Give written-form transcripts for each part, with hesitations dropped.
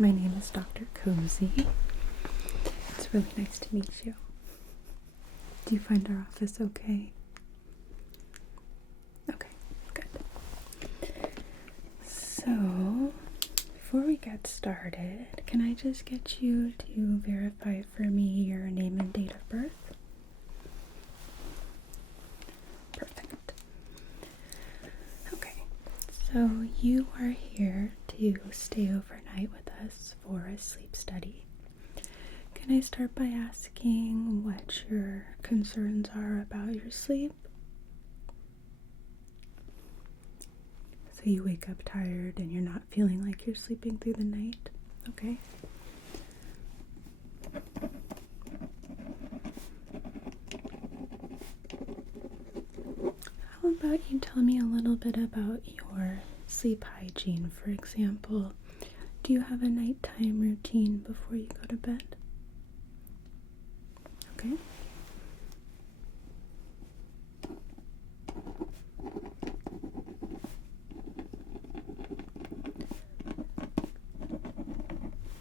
My name is Dr. Cozy. It's really nice to meet you. Do you find our office okay? Okay, good. So, before we get started, can I just get you to verify for me your name and date of birth? Perfect. Okay, so you are here to stay overnight with us for a sleep study. Can I start by asking what your concerns are about your sleep? So you wake up tired and you're not feeling like you're sleeping through the night, okay? How about you tell me a little bit about your sleep hygiene, for example? Do you have a nighttime routine before you go to bed? Okay.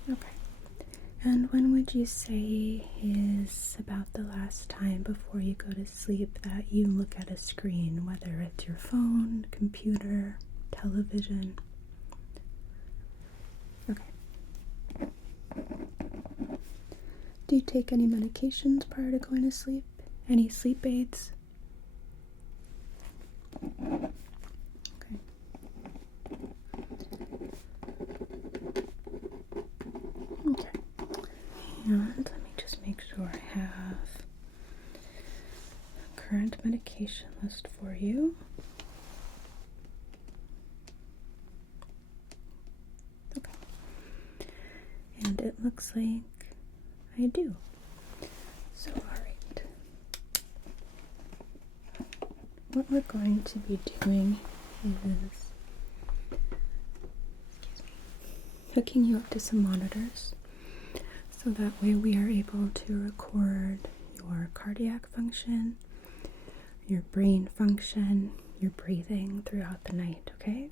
Okay. And when would you say is about the last time before you go to sleep that you look at a screen, whether it's your phone, computer, television? Okay. Do you take any medications prior to going to sleep? Any sleep aids? Okay. Okay. And let me just make sure I have a current medication list for you. Okay. And it looks like I do. So, alright. What we're going to be doing is hooking you up to some monitors so that way we are able to record your cardiac function, your brain function, your breathing throughout the night, okay?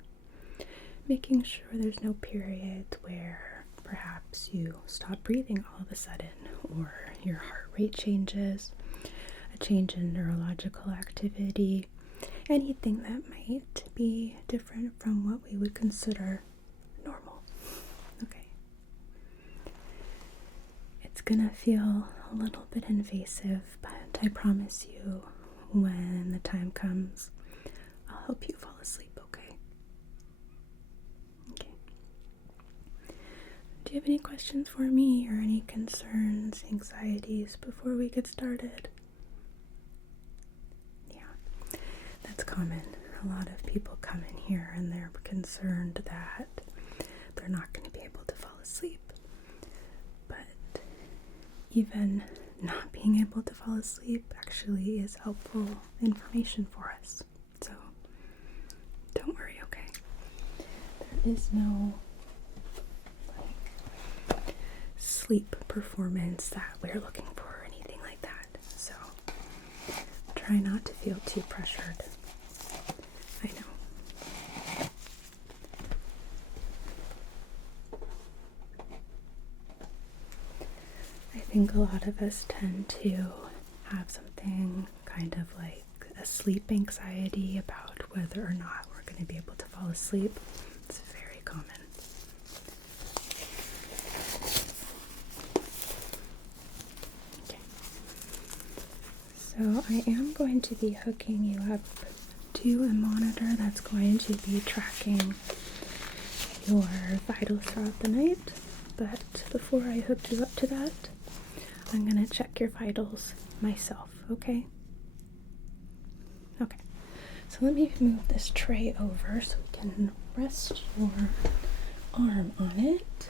Making sure there's no periods where perhaps you stop breathing all of a sudden, or your heart rate changes, a change in neurological activity, anything that might be different from what we would consider normal. Okay. It's gonna feel a little bit invasive, but I promise you, when the time comes, I'll help you fall asleep, okay? Okay. Do you have any questions for me, or any concerns, anxieties before we get started? Yeah, that's common. A lot of people come in here and they're concerned that they're not going to be able to fall asleep. But even not being able to fall asleep actually is helpful information for us. So don't worry, okay? There is no sleep performance that we're looking for or anything like that. So try not to feel too pressured. I know. I think a lot of us tend to have something kind of like a sleep anxiety about whether or not we're going to be able to fall asleep. It's very common. Okay. So I am going to be hooking you up to a monitor that's going to be tracking your vitals throughout the night. But before I hook you up to that, I'm going to check your vitals myself, okay? Okay, so let me move this tray over so we can rest your arm on it.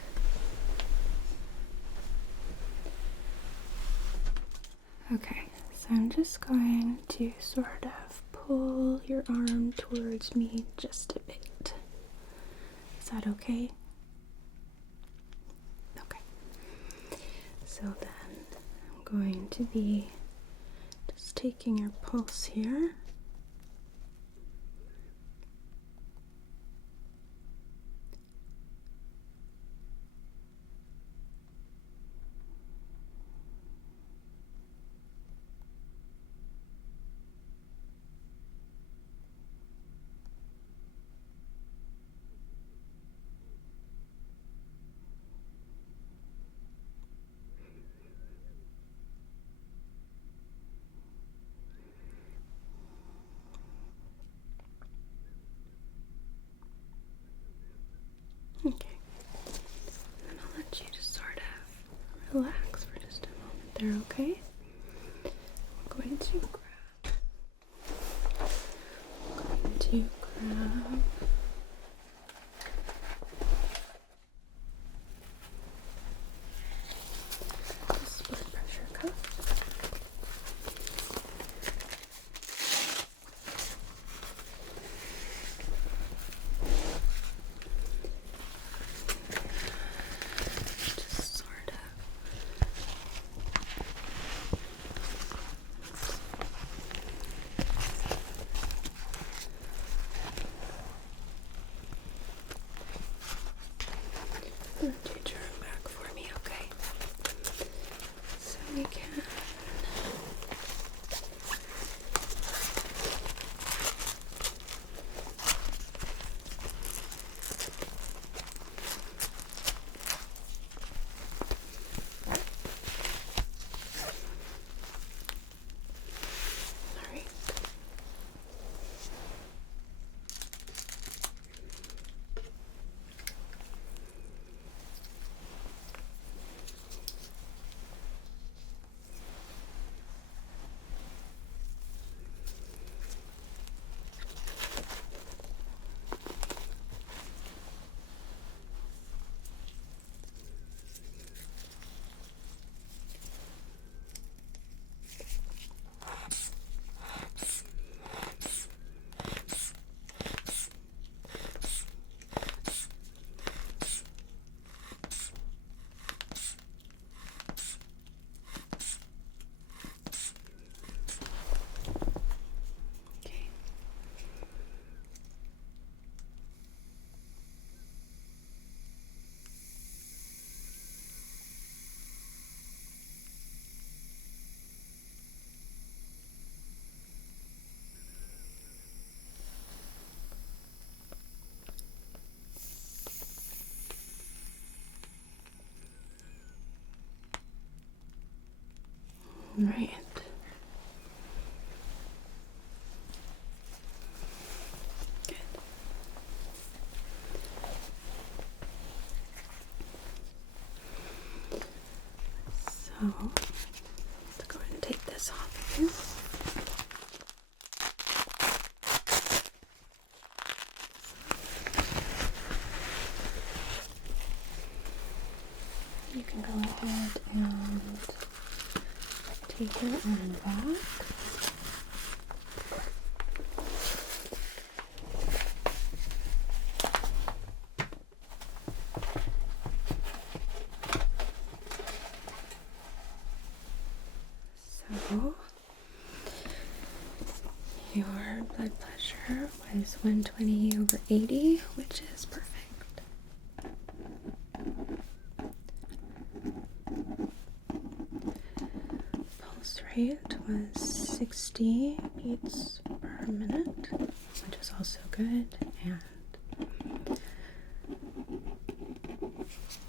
Okay, so I'm just going to sort of pull your arm towards me just a bit. Is that okay? Okay. So then I'm going to be just taking your pulse here. okay? I'm going to grab this blood pressure cuff. Just sort of rotate your arm back for me, okay? So we can all right. Okay. All right. Good. So let's go ahead and take this off of you. You can go ahead and take your arm back. So your blood pressure was 120/80, which is perfect. Pulse rate was 60 beats per minute, which is also good, and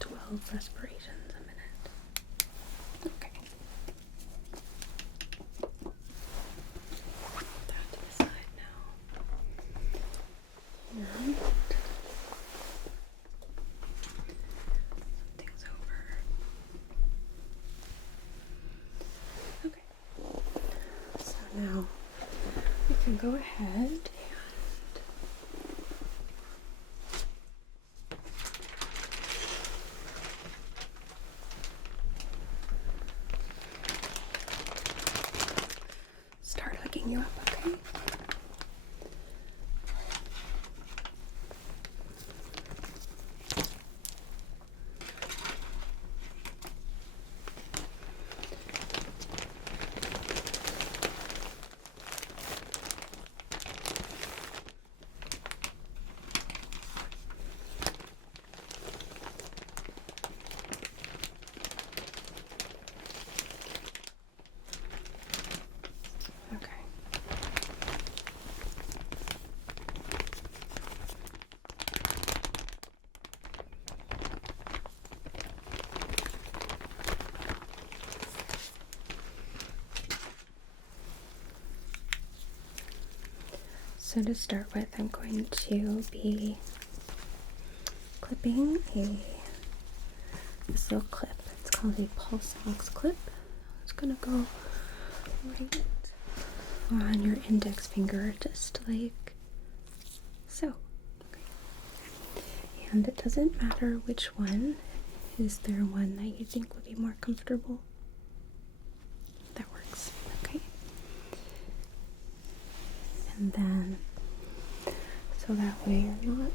12 respirations a minute. Okay. Put that to the side now. And something's over. Okay. So now we can go ahead and start hooking you up, okay? Okay. So to start with, I'm going to be clipping this little clip. It's called a pulse ox clip. just gonna go right on your index finger, just like so. Okay. And it doesn't matter which one. Is there one that you think would be more comfortable? That works. Okay. And then, so that way you're not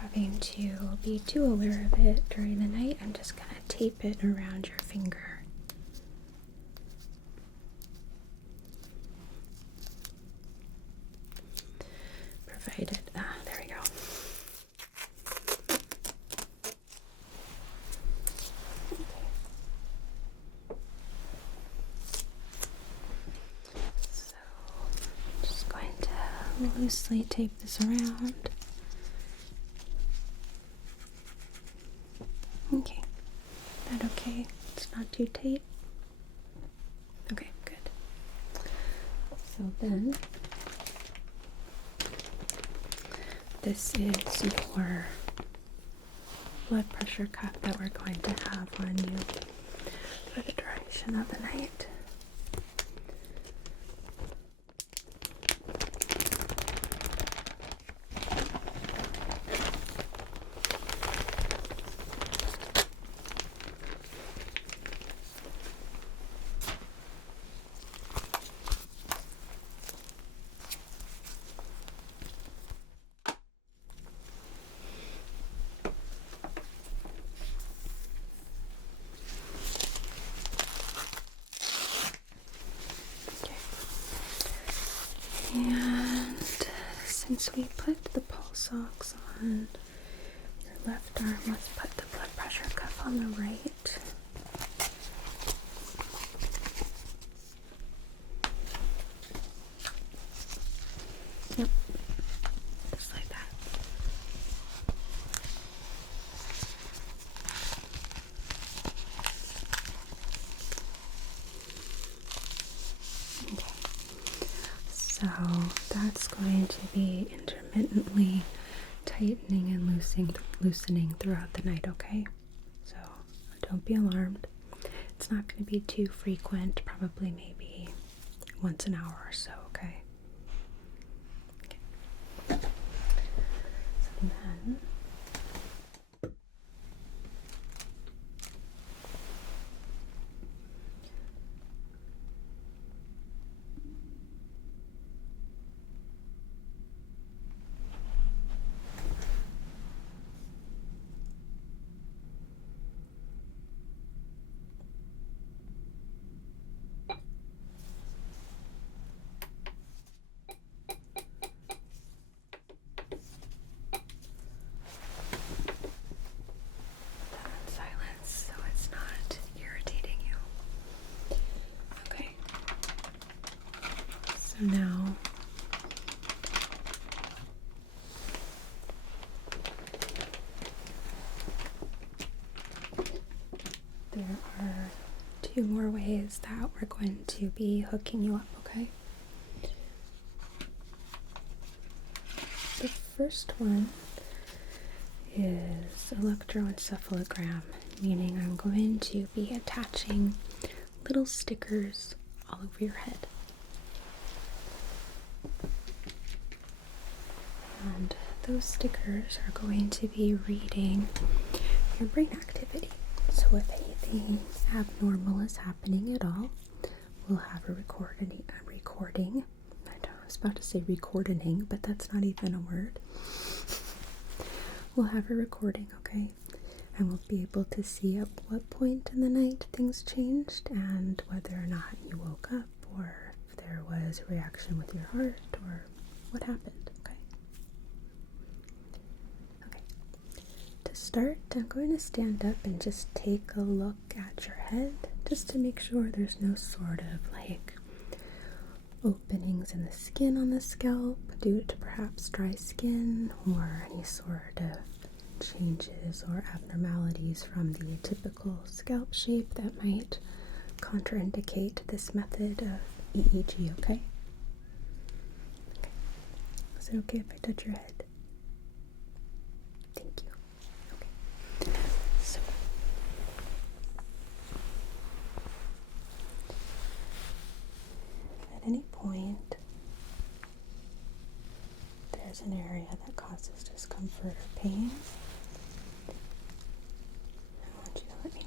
having to be too aware of it during the night. I'm just going to tape it around your finger. Provided, there we go. So, I'm just going to loosely tape this around. Okay, is that okay? It's not too tight? Okay, good. So then, this is your blood pressure cuff that we're going to have on you for the duration of the night. And since we put the pulse ox on your left arm, let's put the blood pressure cuff on the right. Yep, just like that. Okay. So that's going to be intermittently tightening and loosening throughout the night, okay? So don't be alarmed. It's not going to be too frequent, probably maybe once an hour or so, okay? Okay. So then silence so it's not irritating you. Okay. So now there are two more ways that we're going to be hooking you up, okay? The first one is electroencephalogram, meaning I'm going to be attaching little stickers all over your head. And those stickers are going to be reading your brain activity. So if anything abnormal is happening at all, we'll have a recording. I was about to say recording, but that's not even a word. We'll have a recording, okay? And we'll be able to see at what point in the night things changed and whether or not you woke up or if there was a reaction with your heart or what happened, okay? Okay. To start, I'm going to stand up and just take a look at your head just to make sure there's no sort of like openings in the skin on the scalp due to perhaps dry skin or any sort of changes or abnormalities from the typical scalp shape that might contraindicate this method of EEG, okay? Okay. Is it okay if I touch your head? Thank you. any point there's an area that causes discomfort or pain, I want you to let me know.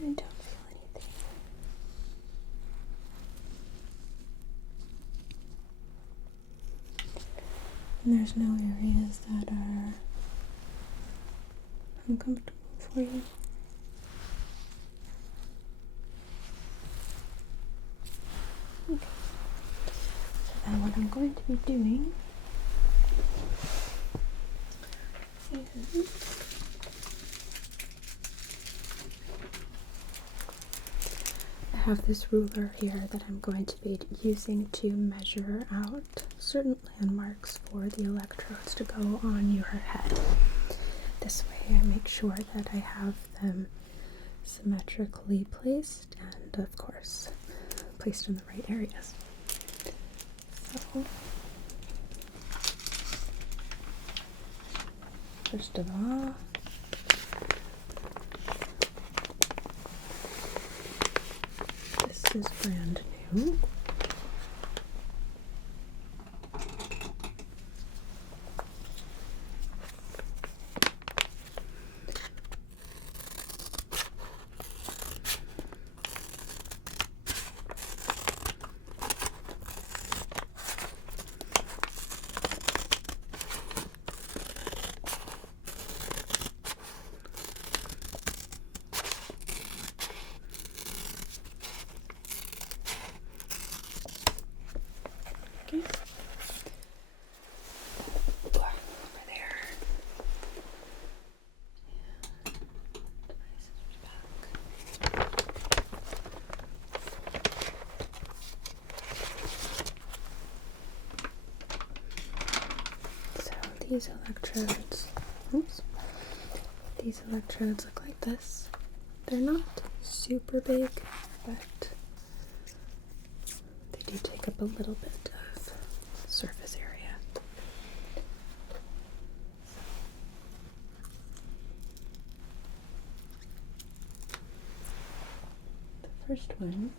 I don't feel anything. And there's no areas that are uncomfortable for you. Okay. So now what I'm going to be doing is I have this ruler here that I'm going to be using to measure out certain landmarks for the electrodes to go on your head. This way I make sure that I have them symmetrically placed and, of course, placed in the right areas. So, first of all, this is brand new. Okay. Over there. So these electrodes look like this. They're not super big, but they do take up a little bit of surface area. The first one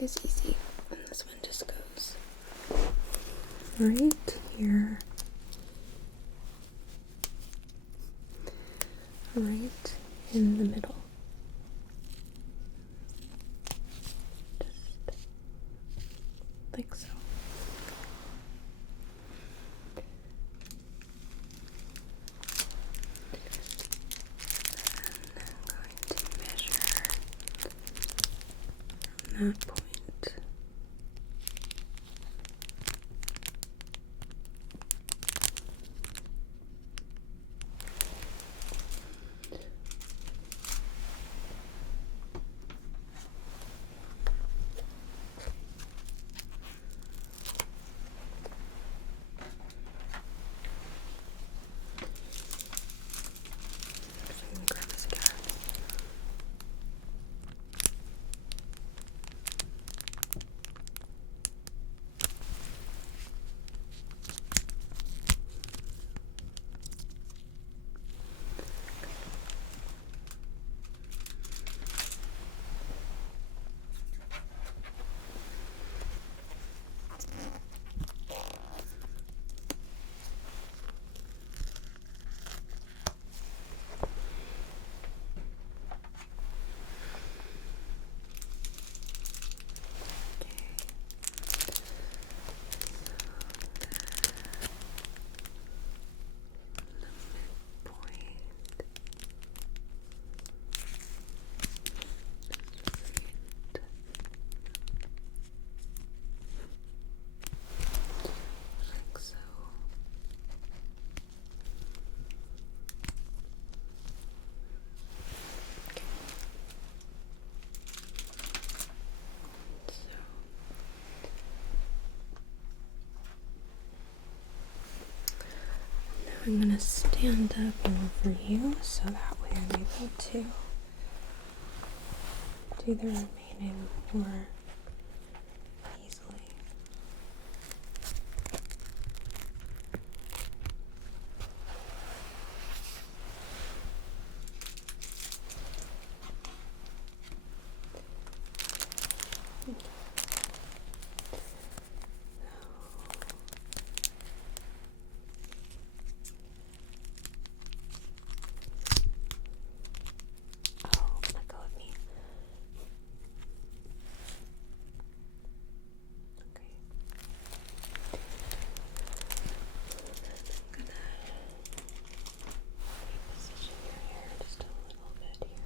is easy, and this one just goes right here, right in the middle. Just like so. And I'm going to measure from that point. I'm going to stand up over you so that way I'm able to do the remaining more easily. Oh, let go of me. Okay. I'm gonna position your hair just a little bit here.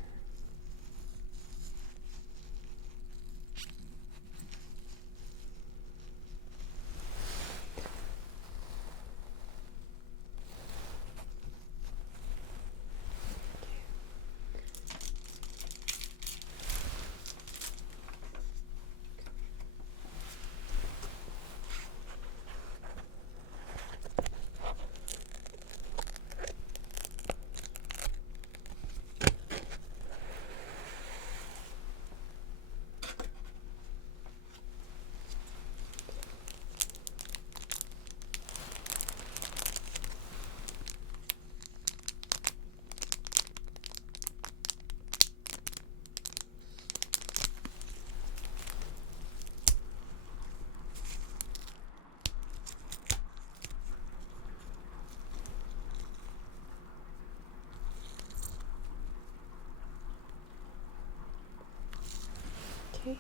Okay.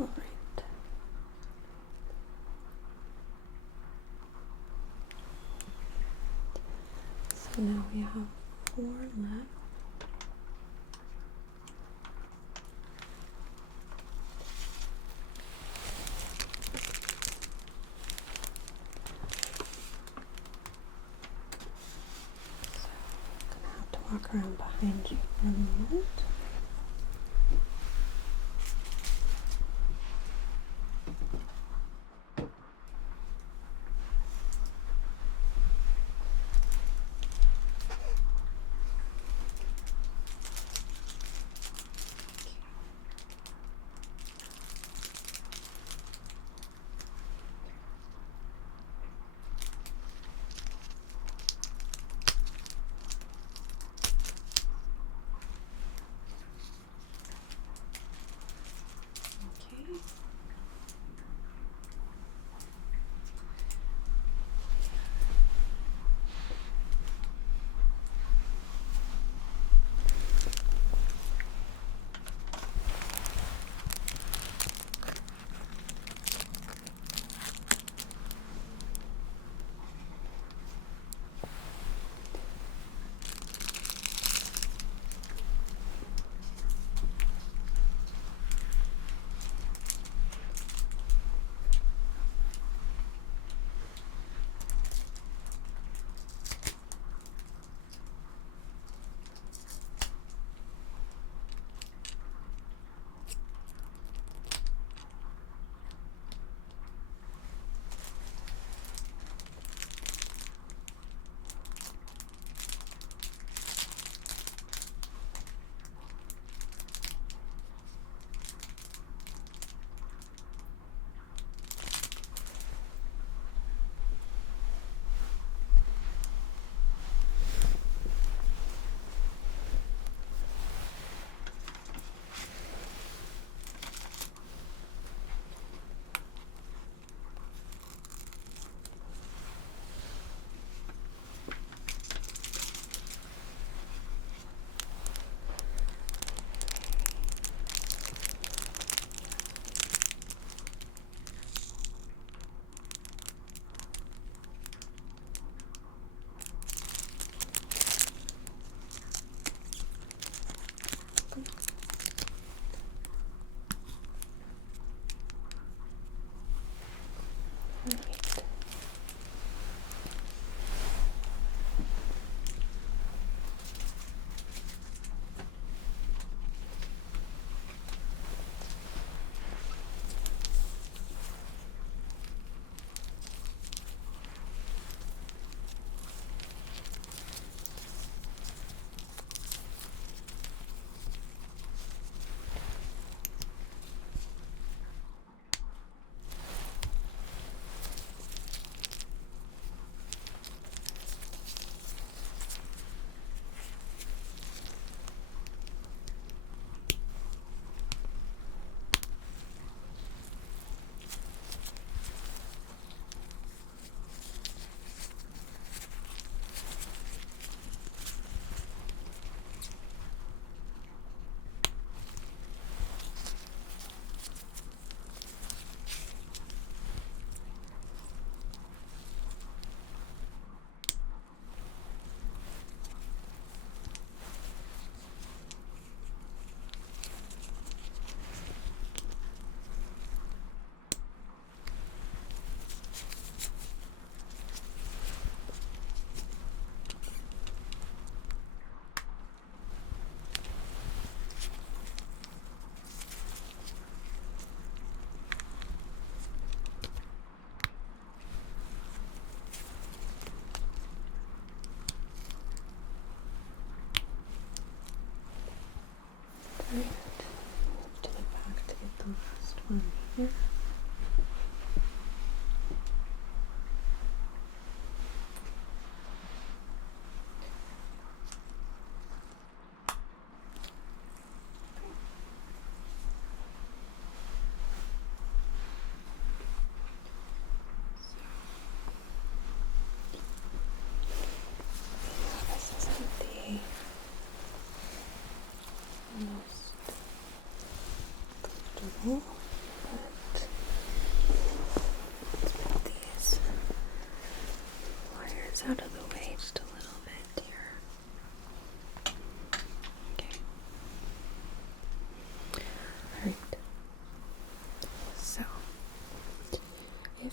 All right. So now we have 4 left. So I'm gonna have to walk around behind you for a moment.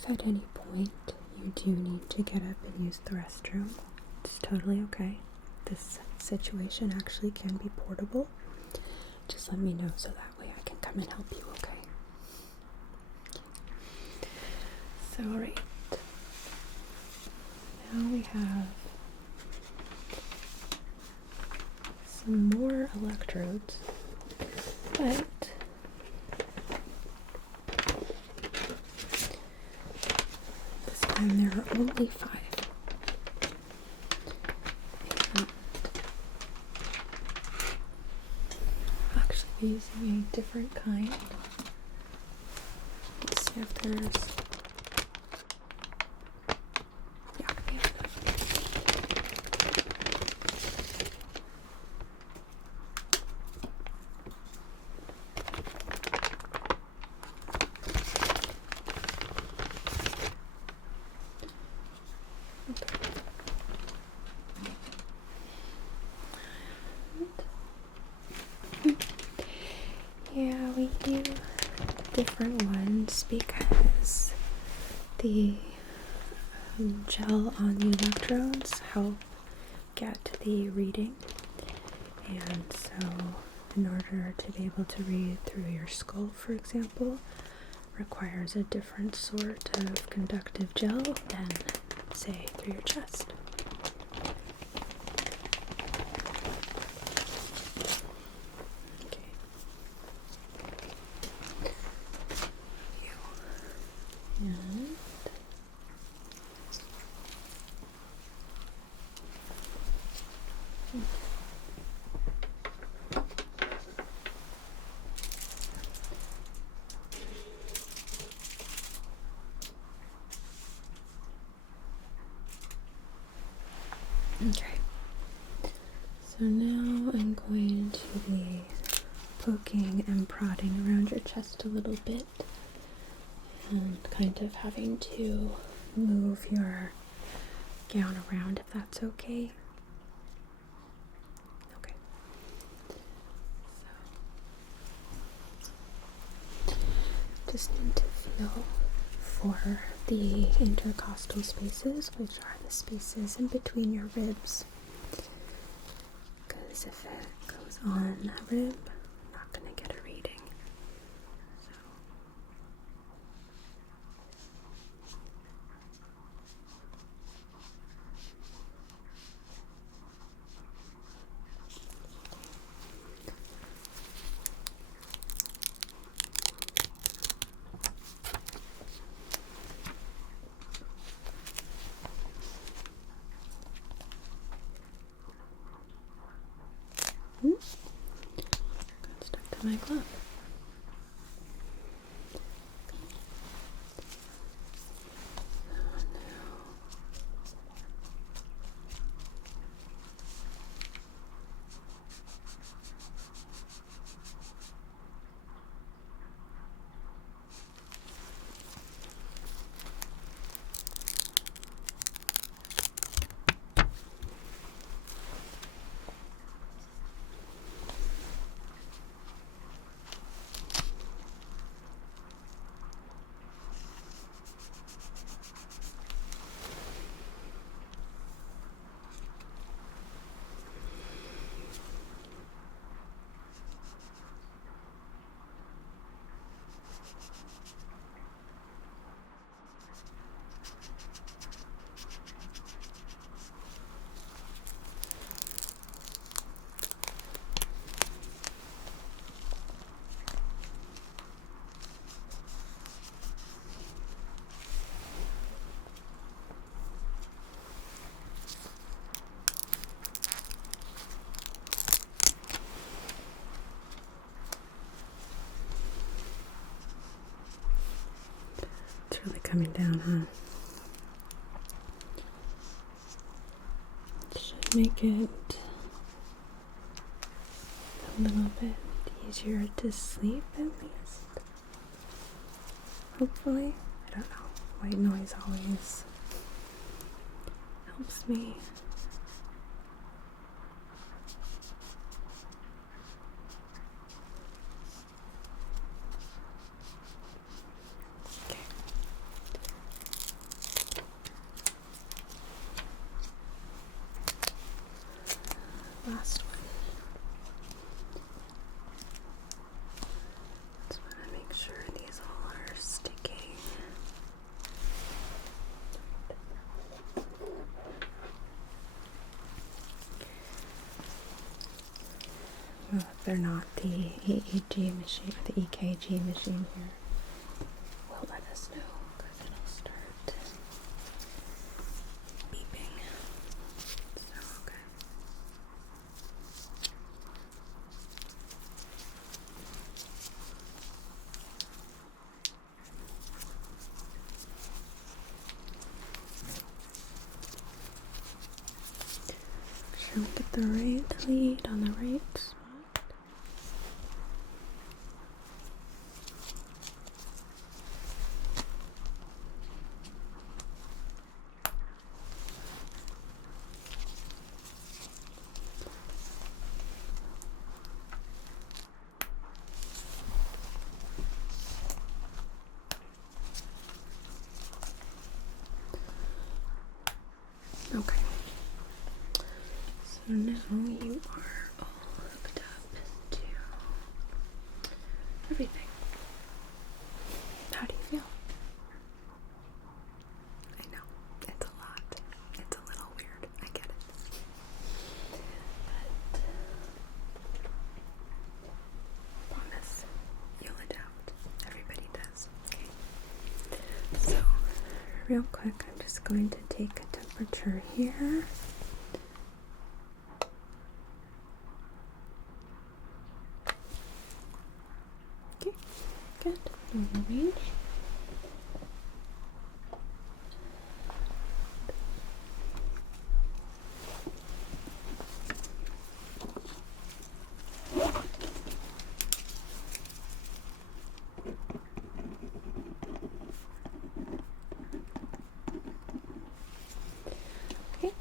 if at any point you do need to get up and use the restroom, it's totally okay. This situation actually can be portable. Just let me know so that way I can come and help you, okay? So, alright. Now we have some more electrodes, but this time there are only 5. And I'll actually be using a different kind. Let's see if there's... Yeah, we have enough. Yeah, we do different ones because the gel on the electrodes help get the reading, and so in order to be able to read through your skull, for example, requires a different sort of conductive gel than, say, through your chest. Okay, so now I'm going to be poking and prodding around your chest a little bit and kind of having to move your gown around if that's okay. Okay. So just need to feel for the intercostal spaces, which are the spaces in between your ribs. Because if it goes on a rib, I'm not going to get a reading. Got stuck to my glove. It's really coming down, huh? Should make it a little bit easier to sleep at least. Hopefully. I don't know. White noise always helps me. they're not the EEG machine, the EKG machine here, will let us know because it'll start beeping. So, okay. Make sure we get the right lead on the right spot. Okay. So now you are all hooked up to everything. How do you feel? I know, it's a lot. It's a little weird. I get it. But promise, you'll adapt. Everybody does. Okay. So, real quick, I'm just going to take a temperature here. Okay, good. Normal range. Okay.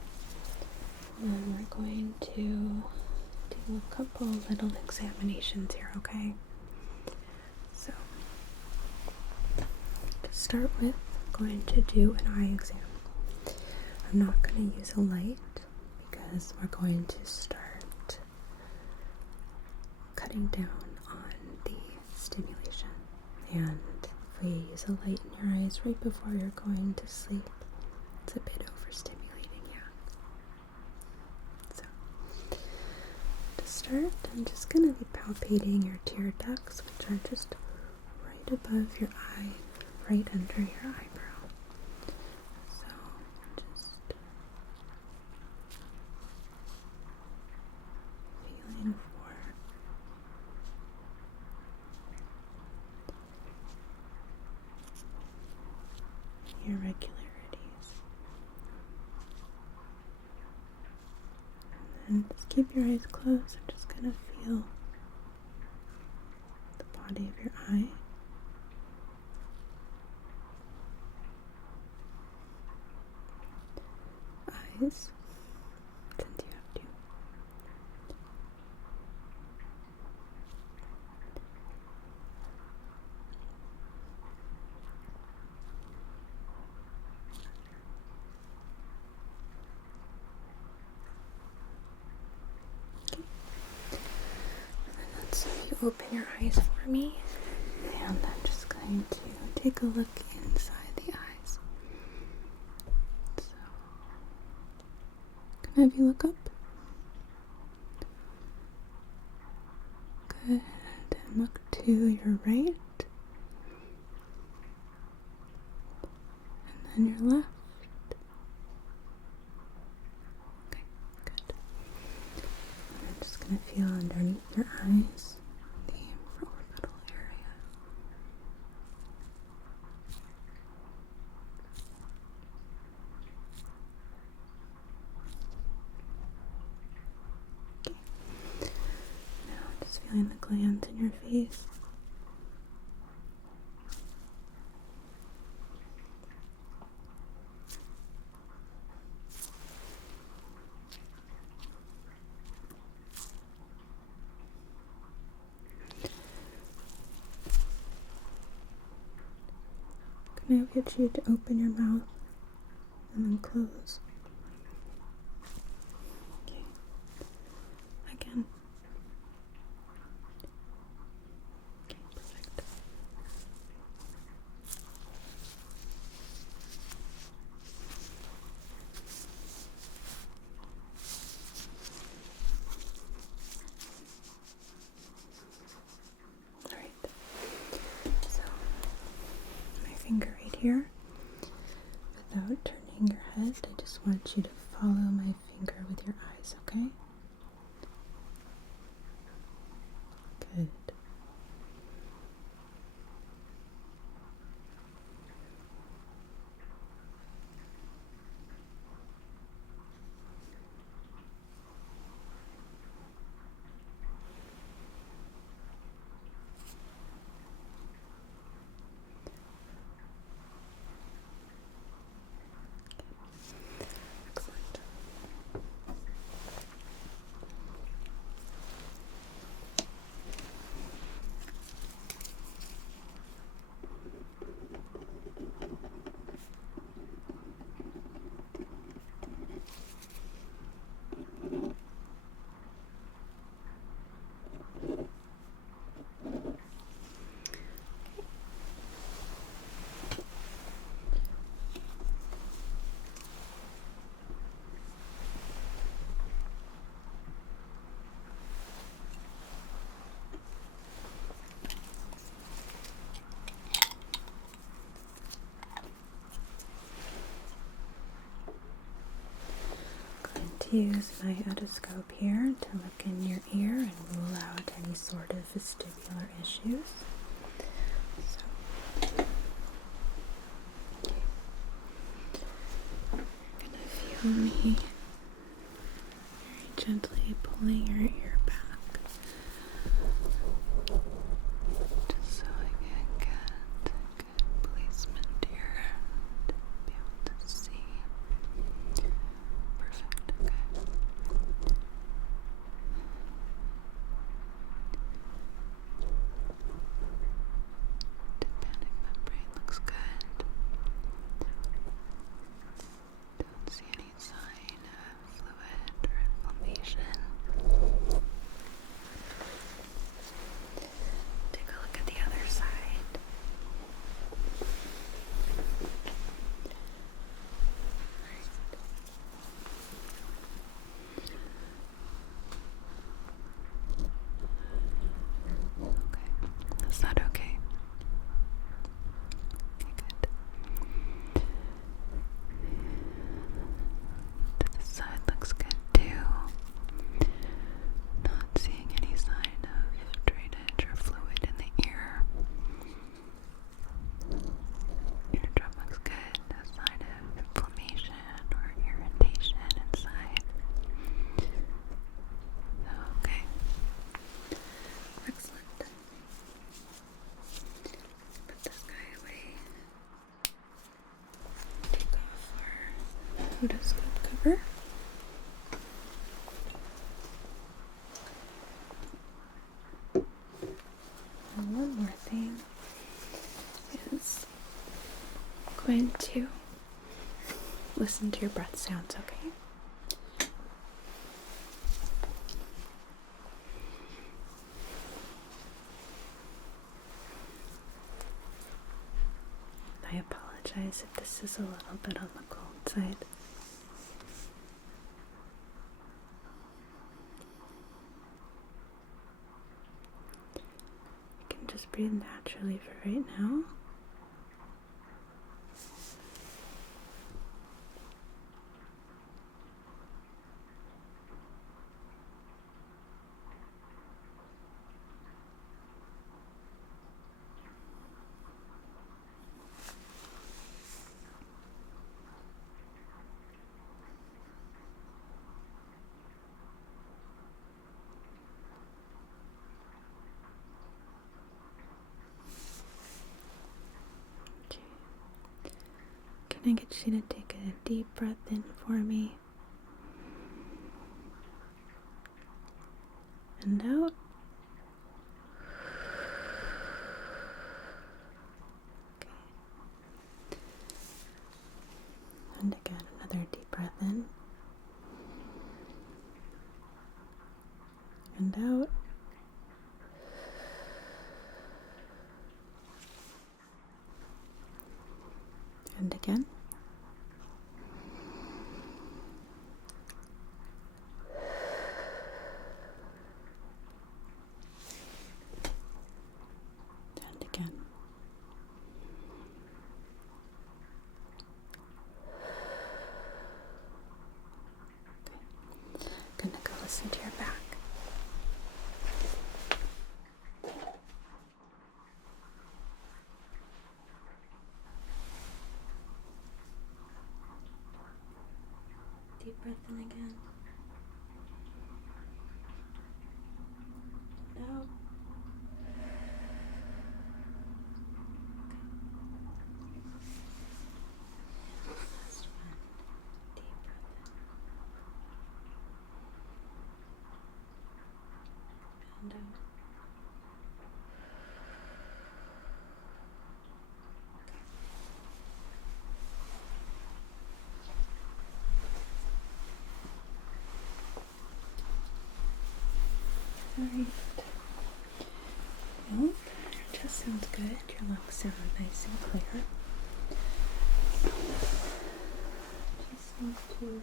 And we're going to do a couple little examinations here, okay? So, to start with, I'm going to do an eye exam. I'm not going to use a light because we're going to start cutting down on the stimulation. And if we use a light in your eyes right before you're going to sleep, it's a bit overstimulating, yeah. So, to start, I'm just going to be palpating your tear ducts, which are just right above your eye, right under your eyebrow. So, just feeling for irregularities. And just keep your eyes closed. I'm just going to feel the body of your eye. Eyes, since you have to. Okay. And then so you open your eyes for me, and I'm just going to take a look inside the eyes. So, can I have you look up? Good. And look to your right. And then your left. Okay, good. And I'm just going to feel underneath your eyes, the orbital area. Okay. Now just feeling the glands in your face. Can I get you to open your mouth and then close? Okay. Again. Okay, perfect. here. Without turning your head, I just want you to follow my finger with your eyes, okay? Good. Excellent. Going to use my otoscope here to look in your ear and rule out any sort of vestibular issues. So, you're gonna feel me very gently pulling your ear back, just so I can get good placement here to be able to see. Perfect, okay. Tympanic membrane looks good. Don't see any sign of fluid or inflammation. Take a look at the other side. Okay, is that okay? Okay, good. This side looks good too. Not seeing any sign of drainage or fluid in the ear. Eardrum looks good. No sign of inflammation or irritation inside. Okay. Excellent. Put this guy away. Take off our otoscope cover. And one more thing is going to listen to your breath sounds, okay? I apologize if this is a little bit on the cold side. You can just breathe naturally for right now. Okay. Can I get you to take a deep breath in for me? And out. Okay. And again, another deep breath in. And out. And again. breath in again. And out. Last one. Deep breath in. And out. Alright. Well, your chest sounds good. Your lungs sound nice and clear. Just need to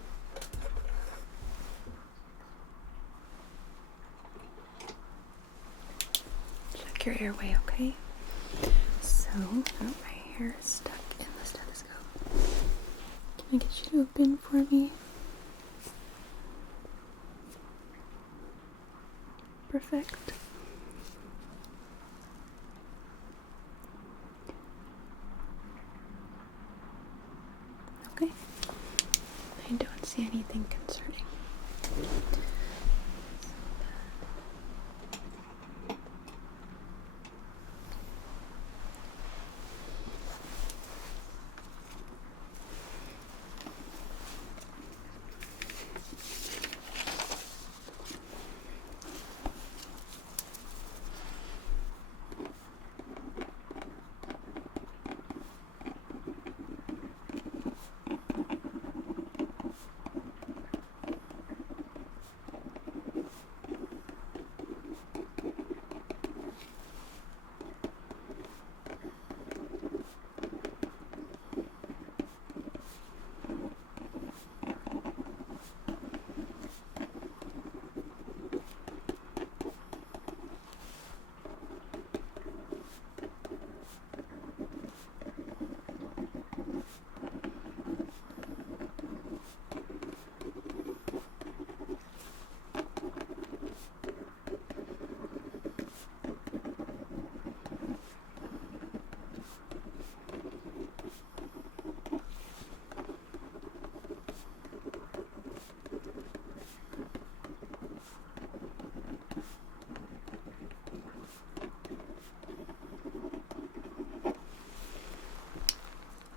check your airway, okay? So, my hair is stuck in the stethoscope. Can I get you to open for me? Perfect. Okay. I don't see anything concerning.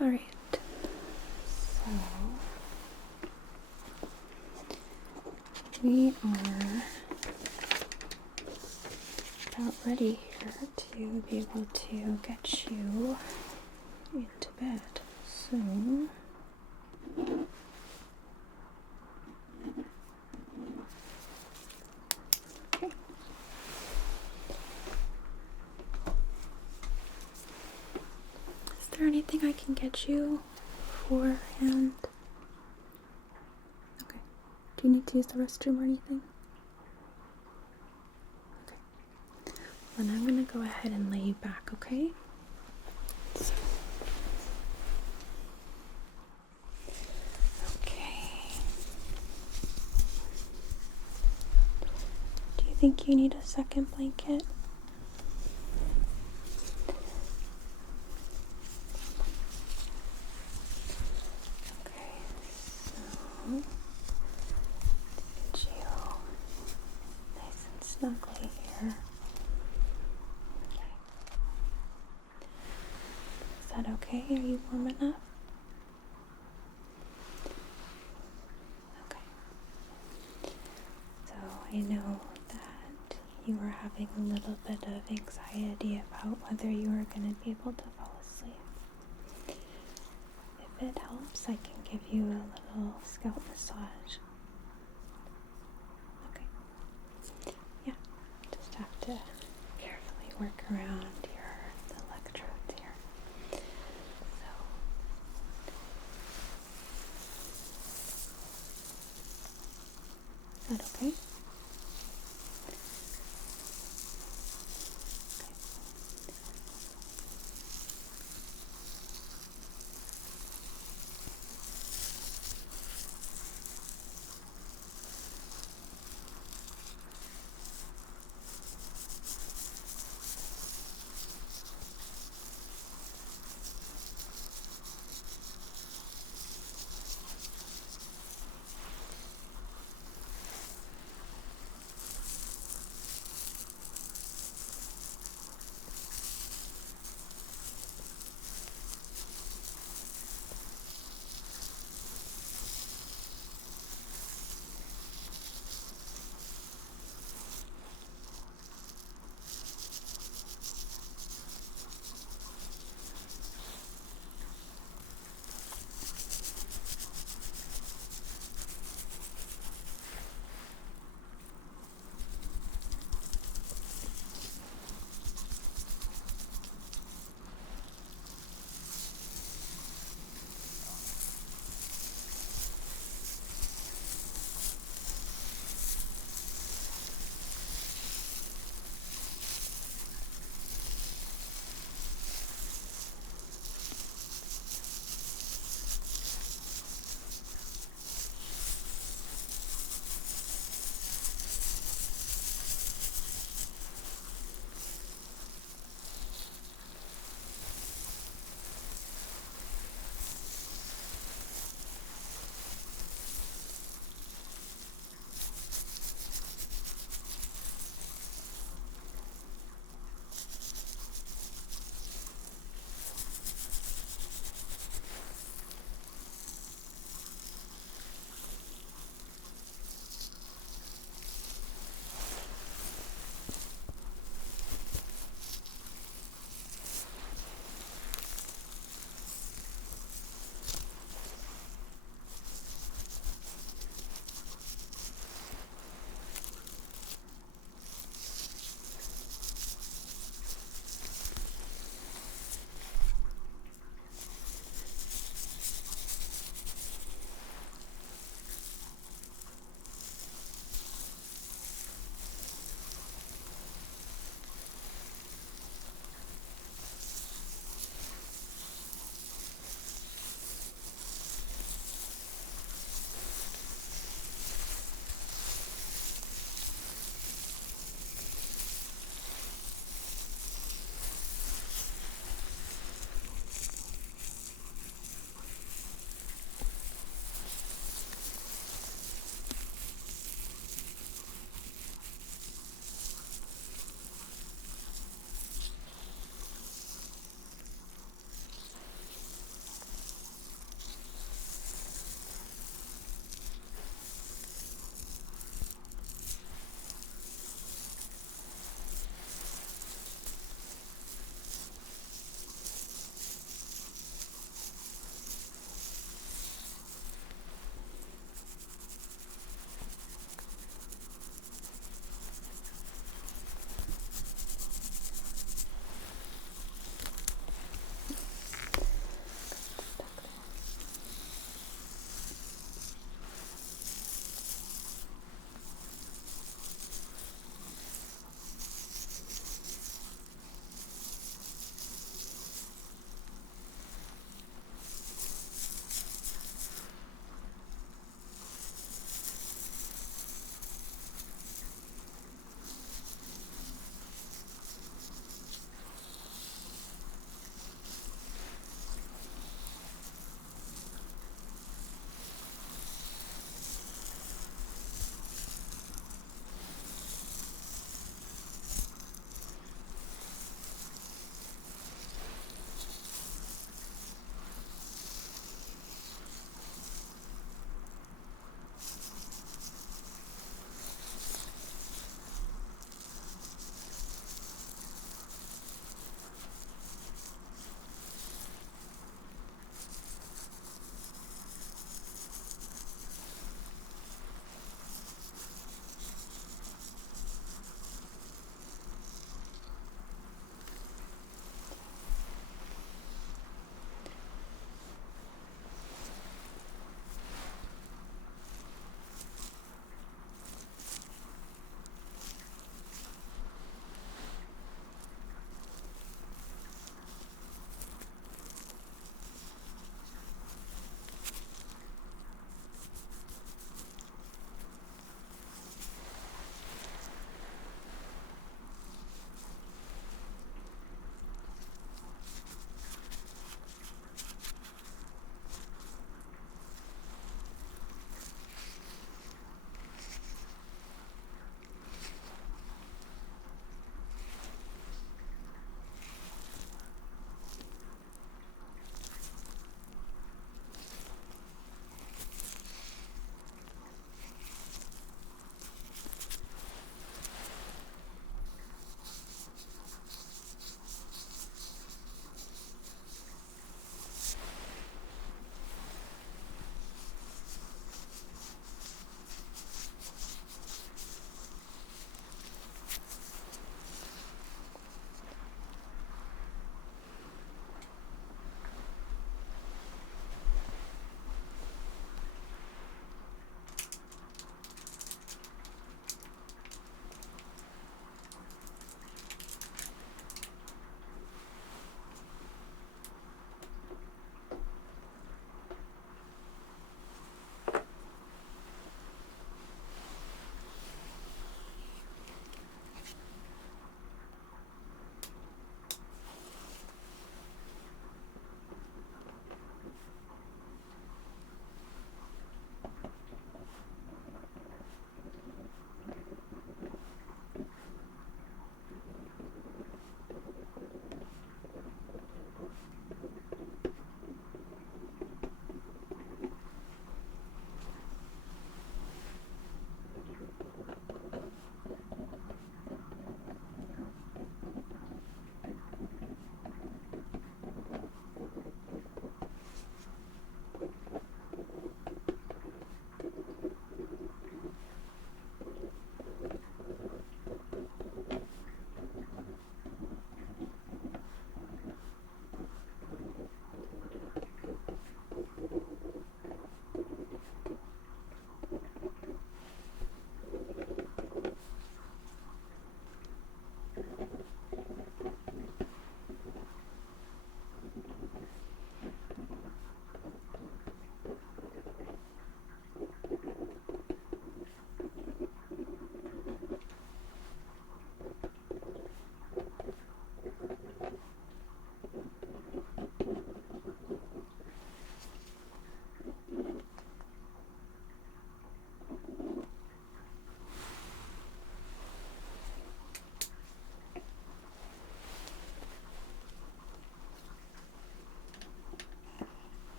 Alright, so we are about ready here to be able to get you into bed. So, okay. Is there anything I can get you beforehand? Okay. Do you need to use the restroom or anything? Okay. Then I'm gonna go ahead and lay you back, okay? Okay. Do you think you need a second blanket? Get you nice and snugly here. Okay. Is that okay? Are you warm enough? Okay. So I know that you were having a little bit of anxiety about whether you were going to be able to fall asleep. If it helps, I can give you a little scalp massage. Okay. Yeah, just have to carefully work around the electrodes here. So, is that okay?